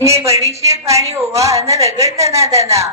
हे बडीशेप आणि ओवा अन रगडलं ना दाना.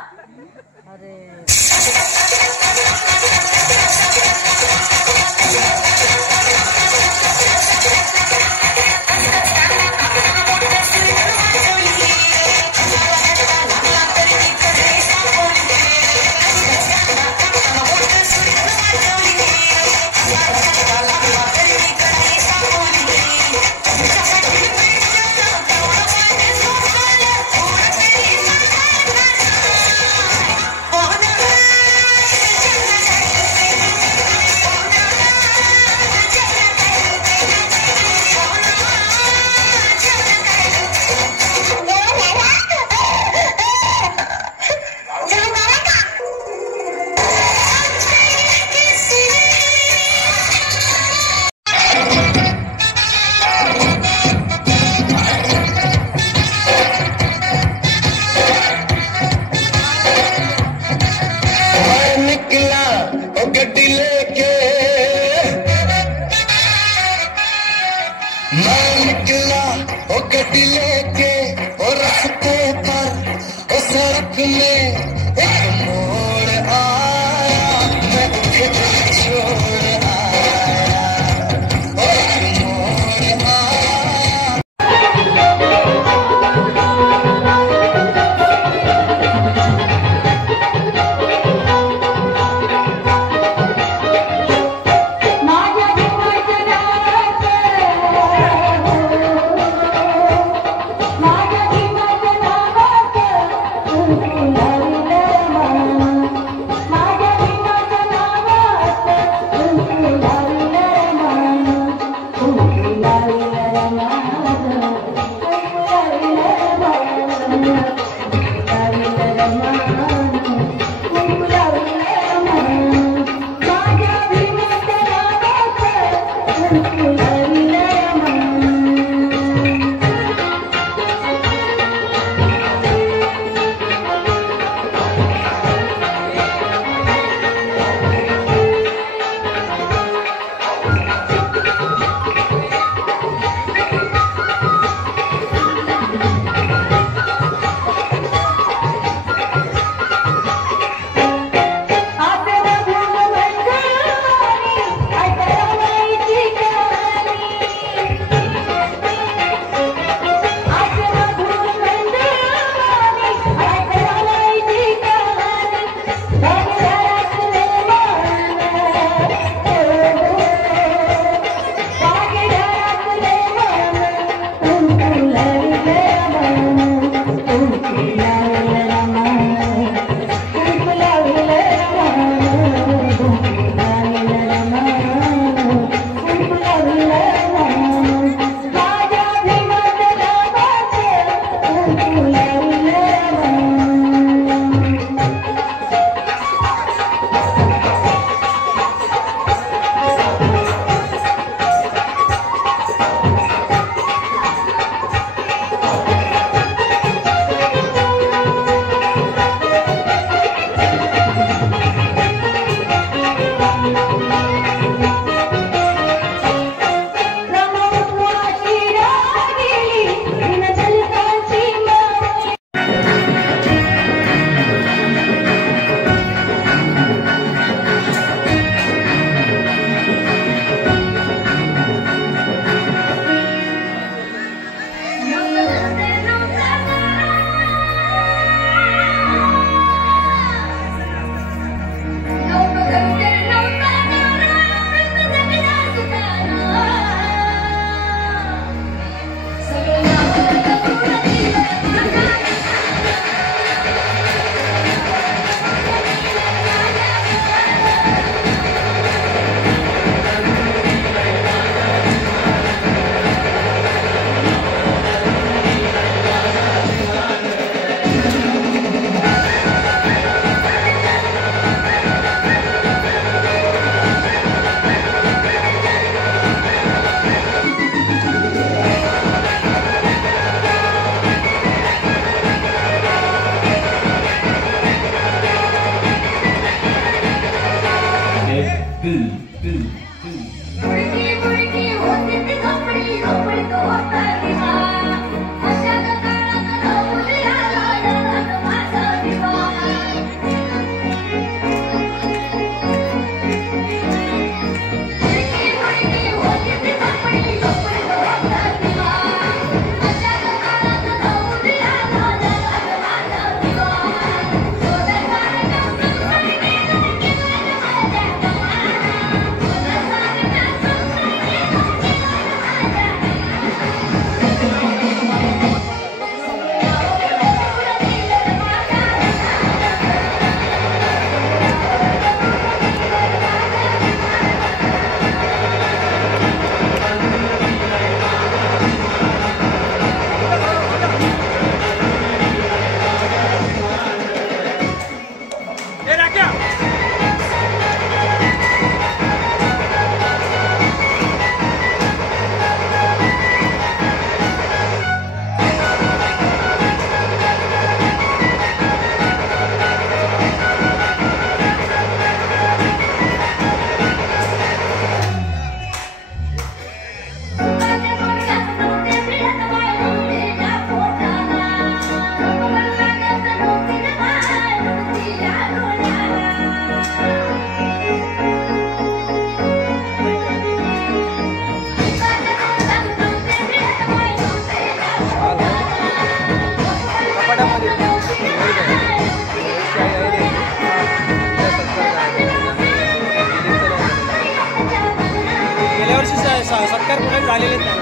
झालेलेच नाही,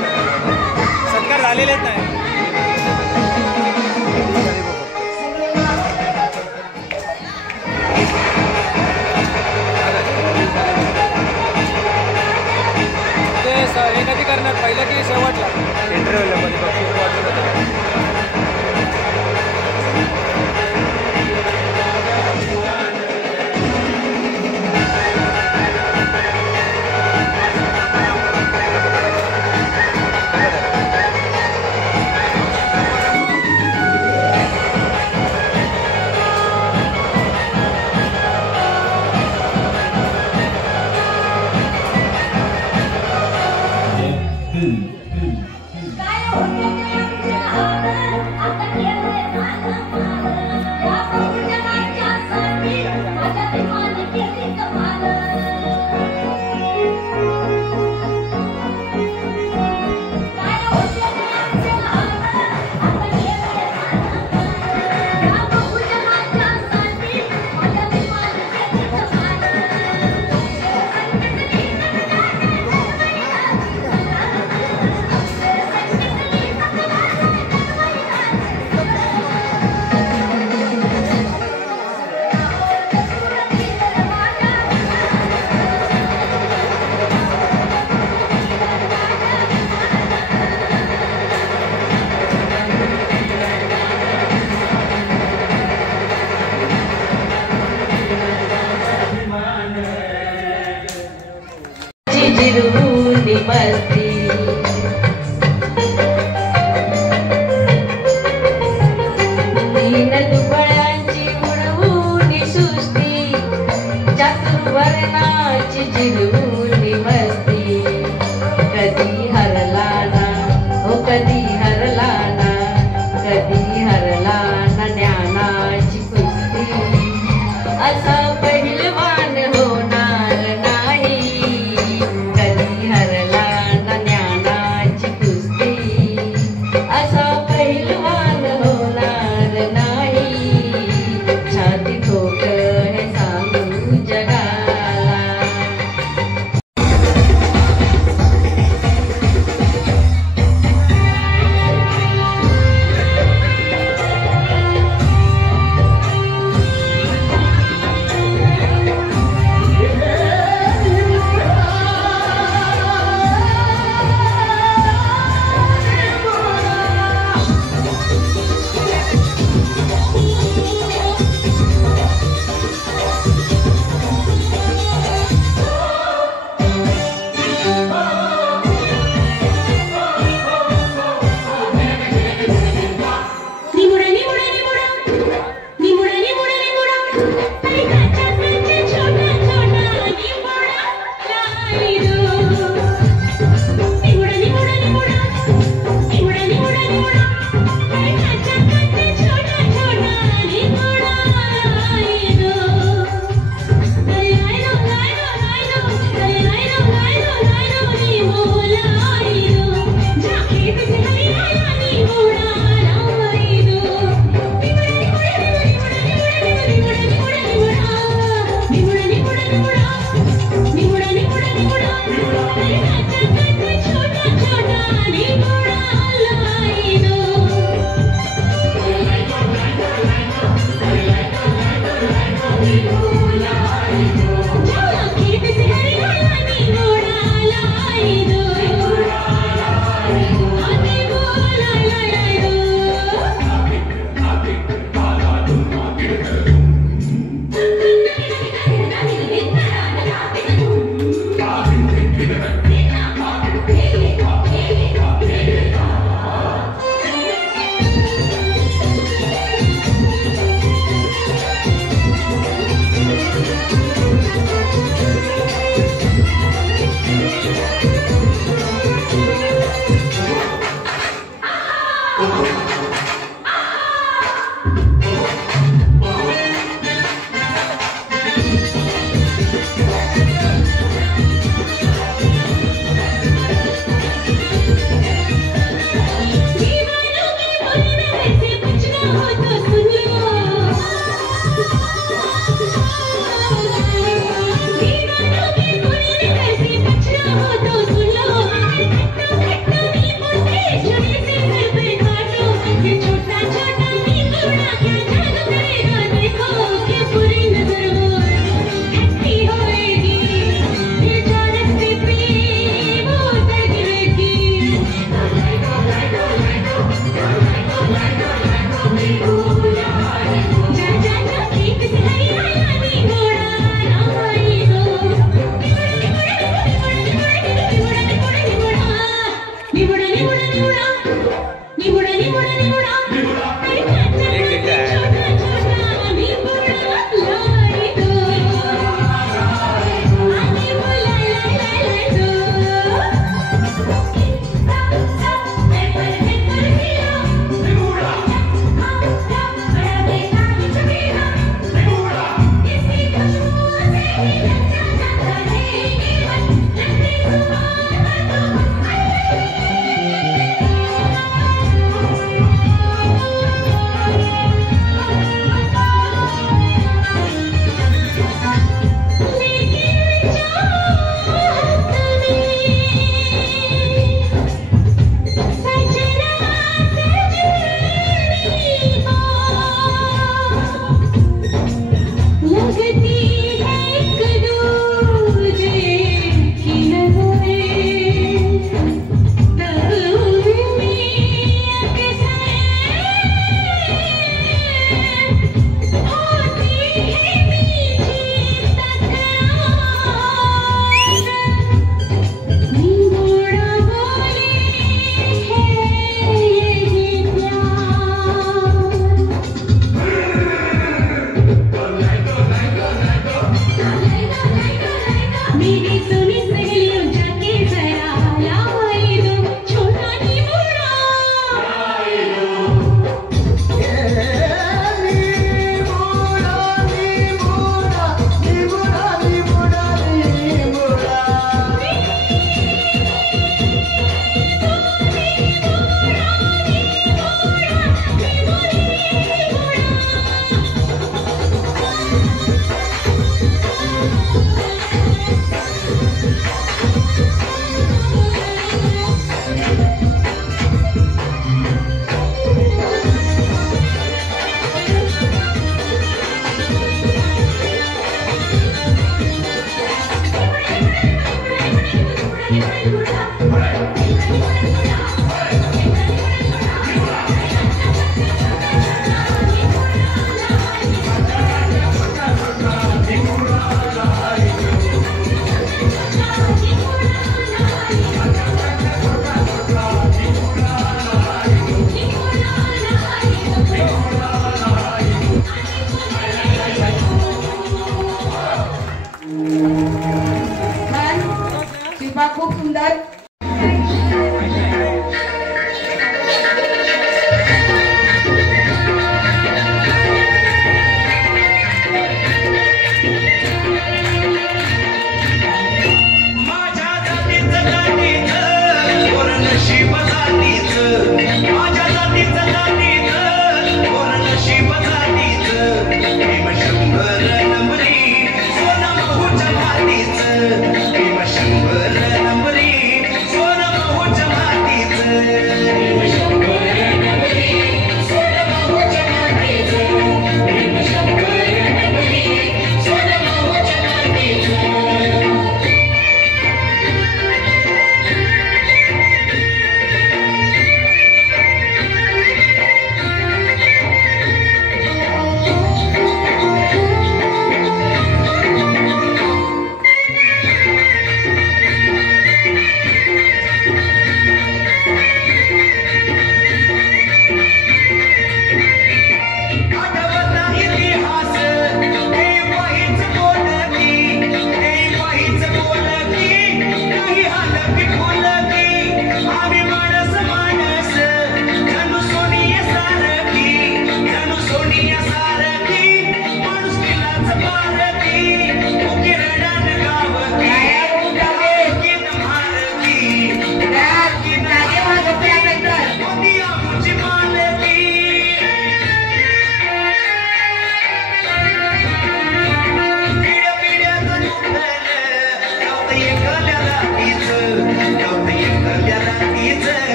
सत्कार झालेलेच नाही. हे कधी करणार, पहिलं की शेवटला इंटरव्ह्यूला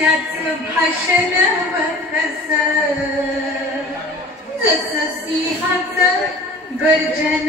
त्याच भाषण वखस जस सिंहाचं गर्जन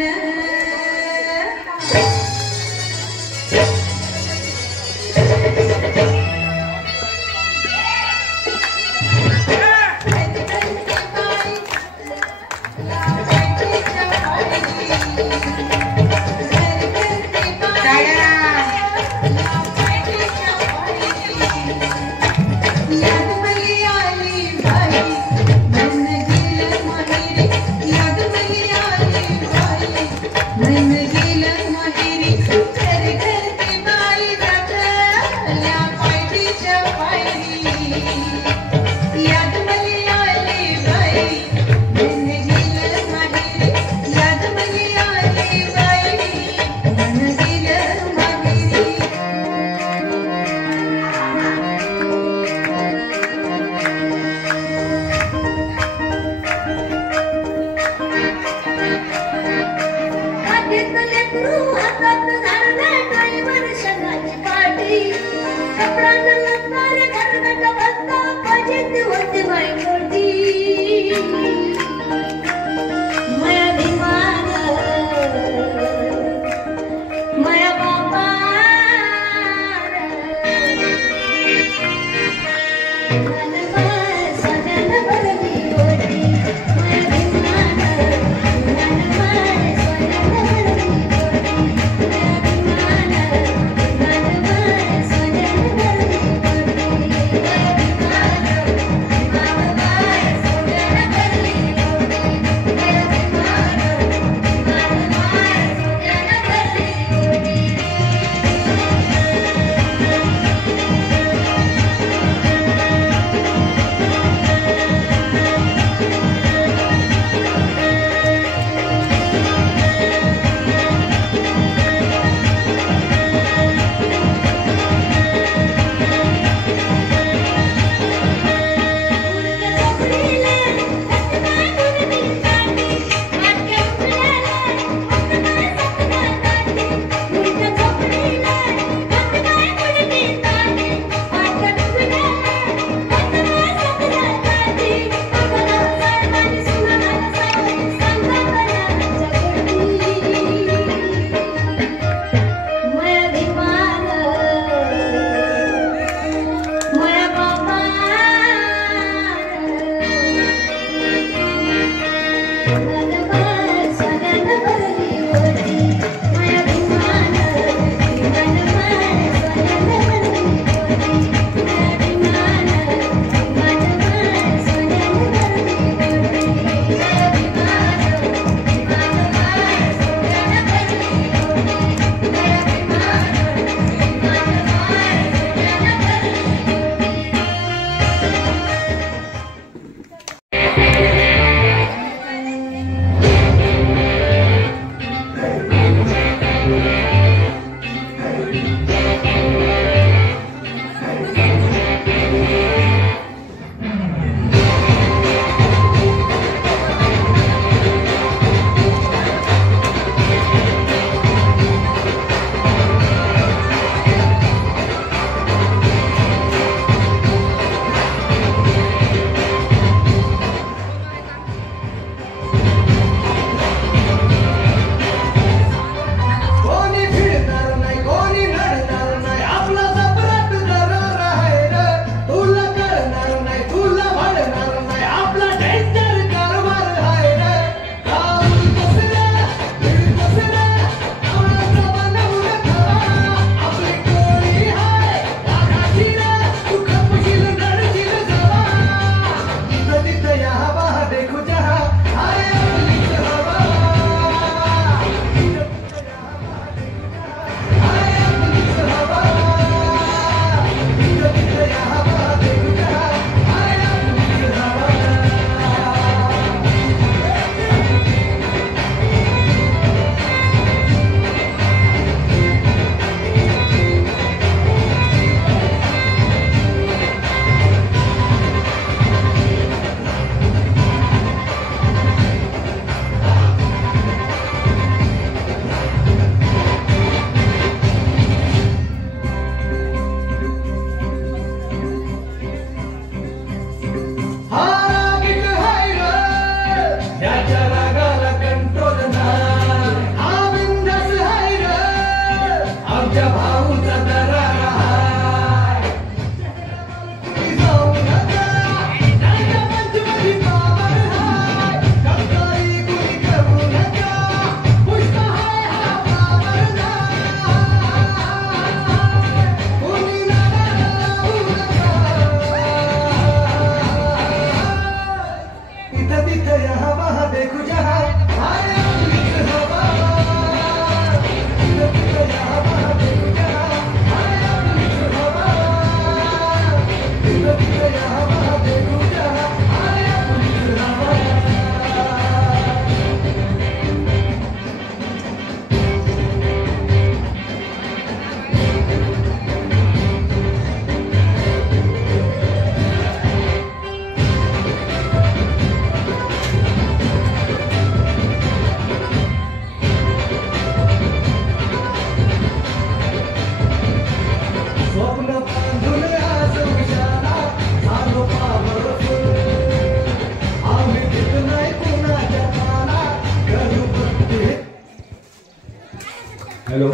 हॅलो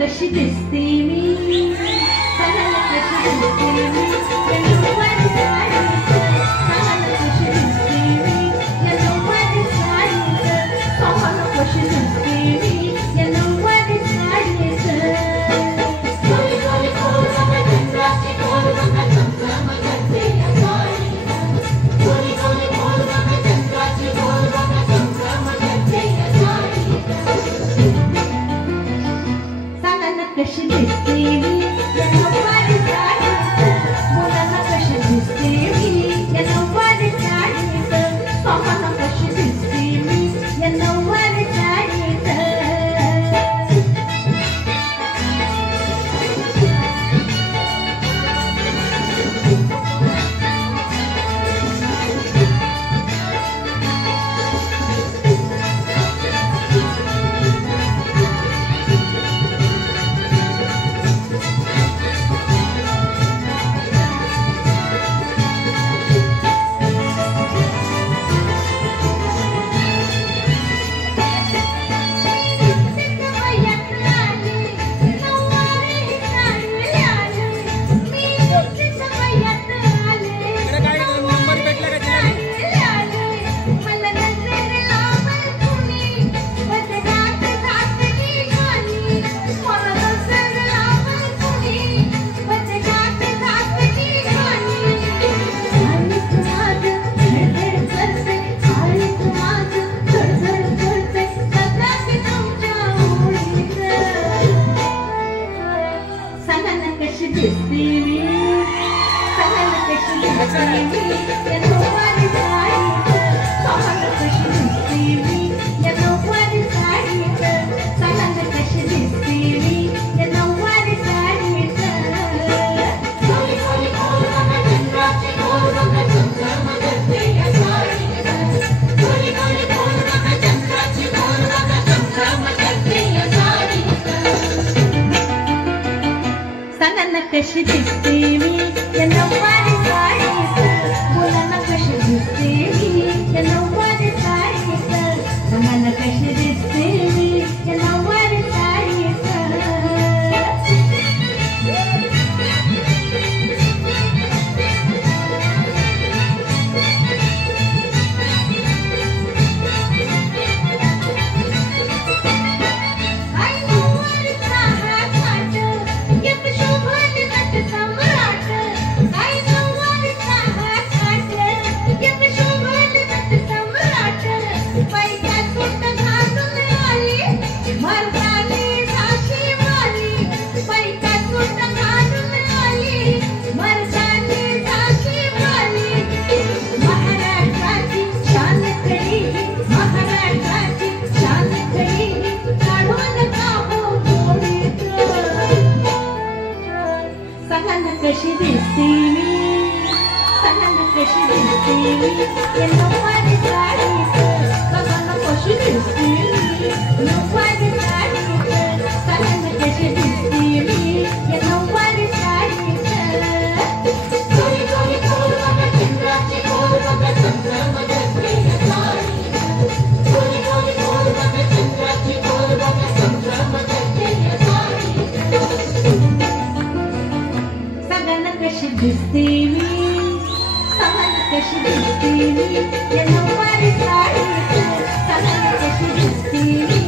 कशी दिसते मी सगळ्याला कशी दिसते मी या नऊवारी साडीत सगळ्याला कशी दिसते मी या नऊवारी साडीत सगळ्याला कशी दिसते मी या नऊवारी साडीत गोली गोली गोल बघा चंद्राची गोल बघा चमचम करते या साडीत गोली गोली गोल बघा चंद्राची गोल बघा चमचम करते या साडीत कशी दिसते मी या नऊवारी साडीत मुलांना कशी दिसते मी या नऊवारी साडीत स्वामाला कशी दिसते मी या नऊवारी साडीत कशी दिसते मी या नऊवारी साडीत मुलांना कशी दिसते मी या नऊवारी साडीत मुलांना कशी दिसते मी या नऊवारी साडीत सम्राट कशी दिसते मी सांगाना कशी दिसते मी या नऊवारी साडीत सांगाना कशी दिसते मी नऊवारी साडीत सांगाना कशी दिसते मी या नऊवारी साडीत कोणी कोणी कोण बघा चंद्राची कोण बघा चंद्रामध्ये साडी कोणी कोणी कोण बघा चंद्राची कोण बघा चंद्रामध्ये साडी सांगाना कशी दिसते मी सांगाना कशी दिसते मी या नऊवारी साडीत सांगाना कशी दिसते मी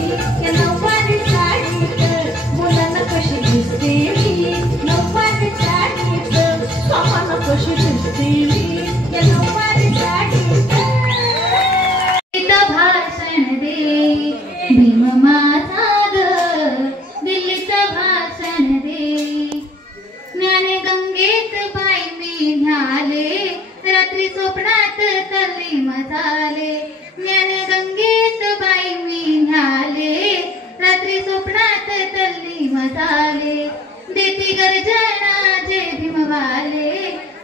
या नऊवारी साडीत बोलाना कशी दिसते मी नऊवारी साडीत सांगाना कशी दिसते मी या नऊवारी साडीत भाषण दे भीम माझा ग दिल्लीचं भाषण दे ज्ञानगंगेत बाई मी न्याले रात्री स्वप्नात तल्लीन झाले ज्ञानगंगेत बाई मी न्याले रात्री स्वप्नात तल्लीन झाले देती गर्जना जे भीमवाले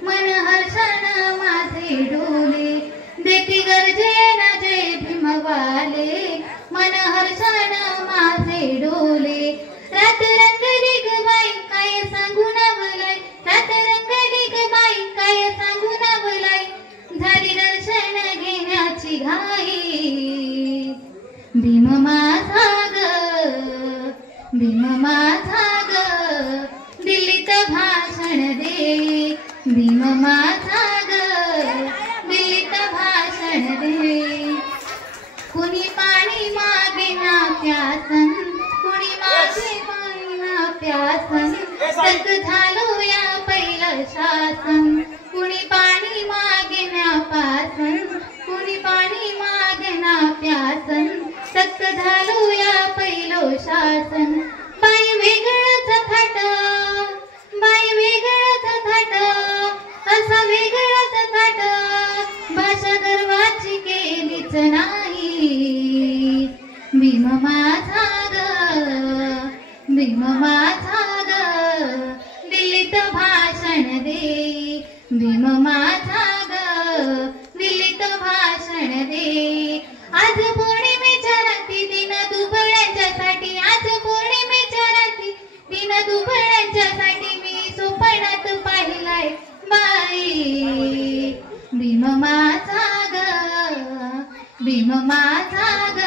मन हर्षानं माझे डोले देती गर्जना जे भीमवाले मन हर्षानं माझे डोले रात रंगली ग बाई काय सांगू नवलाई रात रंगली ग बाई काय सांगू नवलाई झाली दर्शन घेण्याची घाई भीम माझा ग भीम माझा ग दिल्लीत भाषण दे भीम माझा ग दिल्लीत भाषण दे कुणी पाणी मागेना प्यासन कुणी मागे पाणीना प्यासन तक झालो या पहिलं शासन कुणी पाणी मागेना पासन कुणी पाणी मागेना प्यासन तक झालो या पहिलं शासन बाई वेगळंच थाट बाई वेगळंच थाट असा वेगळंच थाट भाषा गर्वाची केलीच नाही भीम माझा ग भीम माझा ग दिल्लीत भाषण दे भीम माझा ग दिल्लीत भाषण दे आज पौर्णिमेच्या रात्री दिन दुबळ्यांच्यासाठी आज पौर्णिमेच्या रात्री दिन दुबळ्यांच्यासाठी मी स्वप्नात पाहिलाय बाई भीम माझा ग भीम माझा ग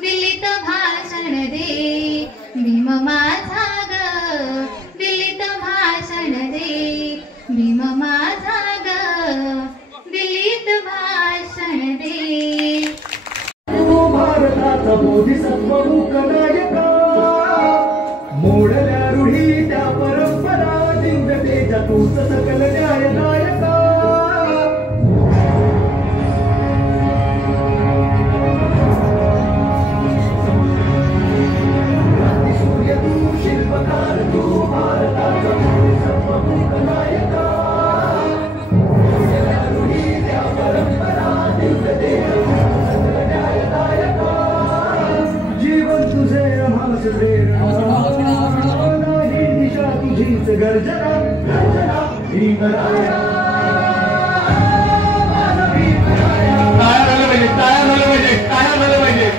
दिल्लीत भाषण दे भीम माझा ग दिल्लीत भाषण दे भीम माझा ग दिल्लीत भाषण दे भारताचा बोधिसत्व मूकनायका मोडल्या रूढी त्या परंपरा दिव्य तेजा तूच सकल न्यायदायका सूर्य तू शिल्पकार तू भारताचा बोधिसत्व मूकनायका मोडल्या रूढी त्या परंपरा दिव्य तेजा तूच सकल न्यायदायका जीवन तुझे आम्हास प्रेरणा नाही दिशा तुझीच गर्जना गर्जना भीमराया काय झालं पाहिजे काय झालं पाहिजे काय झालं पाहिजे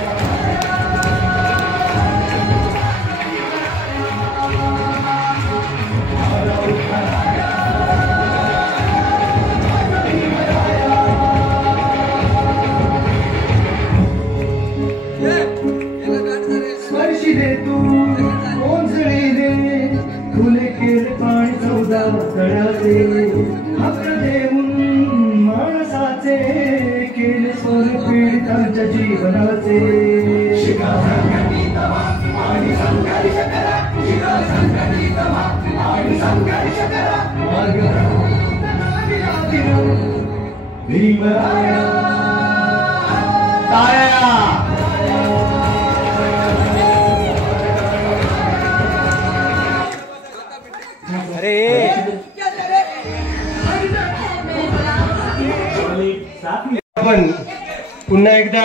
स्पर्शी दे तू ओंजळी दे खुले केले पाणी चौदा तळ्याचे हक्क देऊन माणसाचे केले स्वर पीडितांच्या जीवनाचे शिका संघटित आणि संघर्ष करा शिका संघटित आणि संघर्ष करा मार्ग भीमराया ताया अरे आपण पुन्हा एकदा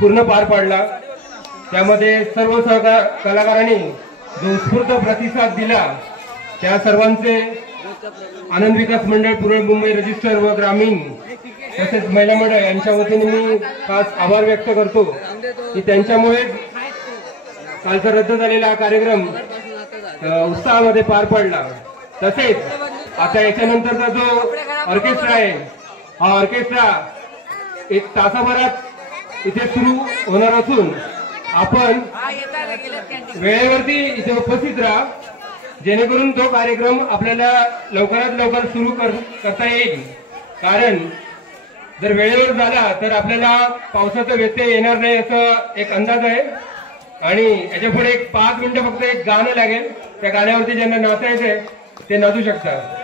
पूर्ण पार पाडला। त्यामध्ये सर्व कलाकारांनी जो उत्स्फूर्त प्रतिसाद दिला त्या सर्वांचे आनंद विकास मंडळ पूर्व मुंबई रजिस्टर व ग्रामीण तसेच महिला मंडळ यांच्या वतीने मी खास आभार व्यक्त करतो की त्यांच्यामुळे कालचा रद्द झालेला कार्यक्रम उत्साहामध्ये पार पडला। तसेच आता याच्यानंतरचा जो ऑर्केस्ट्रा आहे हा ऑर्केस्ट्रा 1 तासाभरात इथे सुरू होणार असून आपण वेळेवरती इथे उपस्थित राहा जेणेकरून तो कार्यक्रम आपल्याला लवकरात लवकर सुरू करता येईल। कारण जर वेळेवर झाला तर आपल्याला पावसाचा व्यत्यय येणार नाही असं एक अंदाज आहे। आणि याच्या पुढे 5 मिनिटं फक्त एक गाणं लागेल, त्या गाण्यावरती ज्यांना नाचायचंय ते नाचू शकतात।